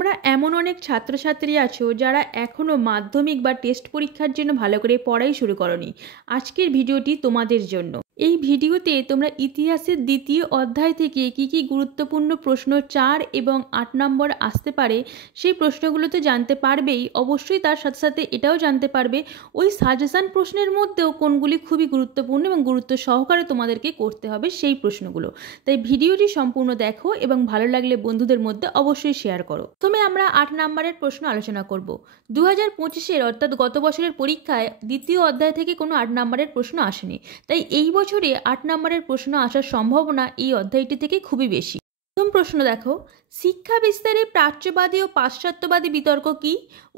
তোমরা এমন অনেক ছাত্রছাত্রী আছো যারা এখনও মাধ্যমিক বা টেস্ট পরীক্ষার জন্য ভালো করে পড়াই শুরু করনি। আজকের ভিডিওটি তোমাদের জন্য। এই ভিডিওতে তোমরা ইতিহাসের দ্বিতীয় অধ্যায় থেকে কি কি গুরুত্বপূর্ণ প্রশ্ন 4 এবং 8 নম্বর আসতে পারে সেই প্রশ্নগুলো তো জানতে পারবেই, অবশ্যই তার সাথে সাথে এটাও জানতে পারবে ওই সাজেশন প্রশ্নের মধ্যেও কোনগুলি খুবই গুরুত্বপূর্ণ এবং গুরুত্ব সহকারে তোমাদেরকে করতে হবে সেই প্রশ্নগুলো। তাই ভিডিওটি সম্পূর্ণ দেখো এবং ভালো লাগলে বন্ধুদের মধ্যে অবশ্যই শেয়ার করো। প্রথমে আমরা 8 নম্বরের প্রশ্ন আলোচনা করব। 2025-এর অর্থাৎ গত বছরের পরীক্ষায় দ্বিতীয় অধ্যায় থেকে কোনো 8 নম্বরের প্রশ্ন আসেনি, তাই এই বছরে 8 নম্বরের প্রশ্ন আসার সম্ভাবনা এই অধ্যায়টি থেকে খুবই বেশি। প্রথম প্রশ্ন দেখো, শিক্ষা বিস্তারে প্রাচ্যবাদী ও পাশ্চাত্যবাদী বিতর্ক কি?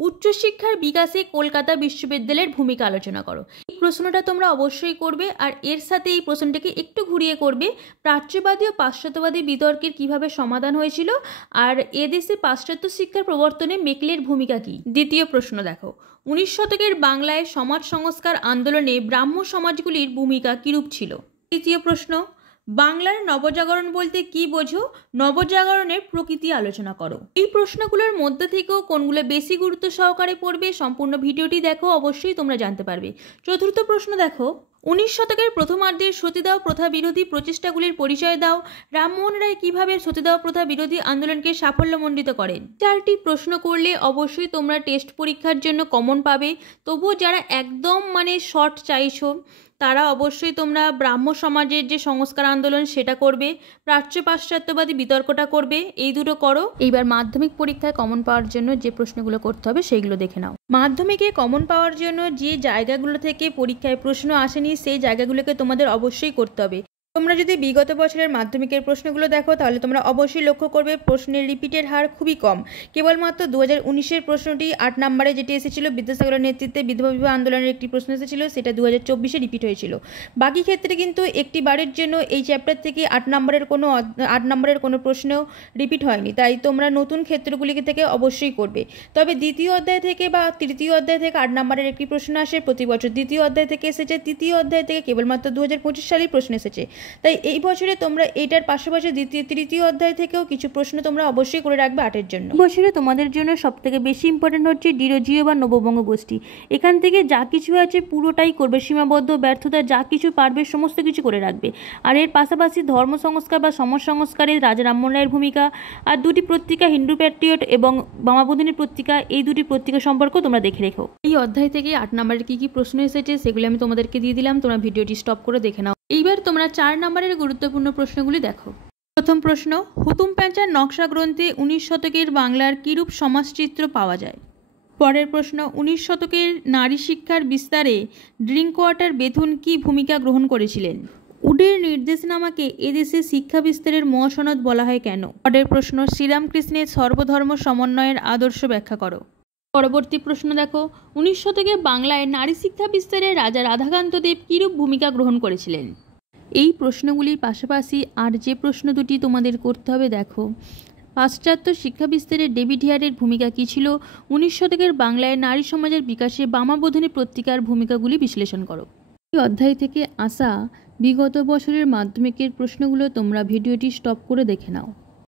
উচ্চশিক্ষার বিকাশে কলকাতা বিশ্ববিদ্যালয়ের ভূমিকা আলোচনা করো। এই প্রশ্নটা তোমরা অবশ্যই করবে, আর এর সাথে এই প্রশ্নটাকে একটু ঘুরিয়ে করবে, প্রাচ্যবাদী ও পাশ্চাত্যবাদী বিতর্কের কিভাবে সমাধান হয়েছিল আর এদেশে পাশ্চাত্য শিক্ষার প্রবর্তনে মেকলের ভূমিকা কি। দ্বিতীয় প্রশ্ন দেখো, 19 শতকের বাংলায় সমাজ সংস্কার আন্দোলনে ব্রাহ্ম সমাজগুলির ভূমিকা কিরূপ ছিল? তৃতীয় প্রশ্ন, বাংলার নবজাগরণ বলতে কি বোঝো? নবজাগরণের প্রকৃতি আলোচনা করো। এই প্রশ্নগুলোর মধ্যে থেকেও কোনগুলো বেশি গুরুত্ব সহকারে পড়বে সম্পূর্ণ ভিডিওটি দেখো, অবশ্যই তোমরা জানতে পারবে। চতুর্থ প্রশ্ন দেখো, 19 শতকের প্রথমার্ধের সতীদাহ প্রথা বিরোধী প্রচেষ্টাগুলির পরিচয় দাও। রামমোহন রায় কিভাবে সতীদাহ প্রথা বিরোধী আন্দোলনকে সাফল্যমণ্ডিত করেন? 4টি প্রশ্ন করলে অবশ্যই তোমরা টেস্ট পরীক্ষার জন্য কমন পাবে। তবুও যারা একদম শর্ট চাইছো তারা অবশ্যই তোমরা ব্রাহ্ম সমাজের যে সংস্কার আন্দোলন সেটা করবে, প্রাচ্য পাশ্চাত্যবাদী বিতর্কটা করবে, এই দুটো করো। এইবার মাধ্যমিক পরীক্ষায় কমন পাওয়ার জন্য যে প্রশ্নগুলো করতে হবে সেইগুলো দেখে নাও। মাধ্যমিকে কমন পাওয়ার জন্য যে জায়গাগুলো থেকে পরীক্ষায় প্রশ্ন আসেনি সেই জায়গাগুলোকে তোমাদের অবশ্যই করতে হবে। তোমরা যদি বিগত বছরের মাধ্যমিকের প্রশ্নগুলো দেখো তাহলে তোমরা অবশ্যই লক্ষ্য করবে প্রশ্নের রিপিটের হার খুবই কম। কেবলমাত্র 2019-এর প্রশ্নটি 8 নম্বরে যেটি এসেছিল বিদ্যাসাগরের নেতৃত্বে বিধবা বিবাহ আন্দোলনের একটি প্রশ্ন এসেছিল, সেটা 2024-এ রিপিট হয়েছিল। বাকি ক্ষেত্রে কিন্তু একটি বারের জন্য এই চ্যাপ্টার থেকে 8 নম্বরের কোনো প্রশ্ন রিপিট হয়নি, তাই তোমরা নতুন ক্ষেত্রগুলি থেকে অবশ্যই করবে। তবে দ্বিতীয় অধ্যায় থেকে বা তৃতীয় অধ্যায় থেকে 8 নম্বরের একটি প্রশ্ন আসে প্রতি বছর। দ্বিতীয় অধ্যায় থেকে এসেছে, তৃতীয় অধ্যায় থেকে কেবলমাত্র 2025 সালেই প্রশ্ন এসেছে। তাই এই বছরে তোমরা এটার পাশাপাশি তৃতীয় অধ্যায় থেকেও কিছু প্রশ্ন তোমরা অবশ্যই করে রাখবে 8-এর জন্য। বছরে তোমাদের জন্য সবথেকে বেশি ইম্পর্টেন্ট হচ্ছে ডিরোজিও বা নববঙ্গ গোষ্ঠী। এখান থেকে যা কিছু আছে পুরোটাই করবে, সীমাবদ্ধ ব্যর্থতা যা কিছু পারবে সমস্ত কিছু করে রাখবে। আর এর পাশাপাশি ধর্ম সংস্কার বা সমাজ সংস্কারে রাজা রামমোহন রায়ের ভূমিকা, আর দুটি পত্রিকা হিন্দু প্যাট্রিয়ট এবং বামাবোধিনী পত্রিকা, এই দুটি পত্রিকা সম্পর্ক তোমরা দেখে রেখো। এই অধ্যায় থেকে 8 নম্বরের কি কি প্রশ্ন এসেছে সেগুলো আমি তোমাদেরকে দিয়ে দিলাম, তোমরা ভিডিওটি স্টপ করে দেখে নাও। এইবার তোমরা 4 নম্বরের গুরুত্বপূর্ণ প্রশ্নগুলি দেখো। প্রথম প্রশ্ন, হুতুম প্যাঁচার নকশা গ্রন্থে 19 শতকের বাংলার কিরূপ সমাজচিত্র পাওয়া যায়? পরের প্রশ্ন, 19 শতকের নারী শিক্ষার বিস্তারে ড্রিঙ্কওয়াটার বেথুন কি ভূমিকা গ্রহণ করেছিলেন? উডের নির্দেশনামাকে এদেশে শিক্ষা বিস্তারের মহাসনদ বলা হয় কেন? পরের প্রশ্ন, শ্রীরামকৃষ্ণের সর্বধর্ম সমন্বয়ের আদর্শ ব্যাখ্যা করো। পরবর্তী প্রশ্ন দেখো, 19 শতকে বাংলায় নারী শিক্ষা বিস্তারে রাজা রাধাকান্ত দেব কিরূপ ভূমিকা গ্রহণ করেছিলেন? এই প্রশ্নগুলির পাশাপাশি আর যে প্রশ্ন দুটি তোমাদের করতে হবে দেখো, পাশ্চাত্য শিক্ষা বিস্তারে ডেভিড হিয়ারের ভূমিকা কী ছিল? 19 শতকের বাংলায় নারী সমাজের বিকাশে বামাবোধিনী পত্রিকার ভূমিকাগুলি বিশ্লেষণ করো। এই অধ্যায় থেকে আসা বিগত বছরের মাধ্যমিকের প্রশ্নগুলো তোমরা ভিডিওটি স্টপ করে দেখে নাও।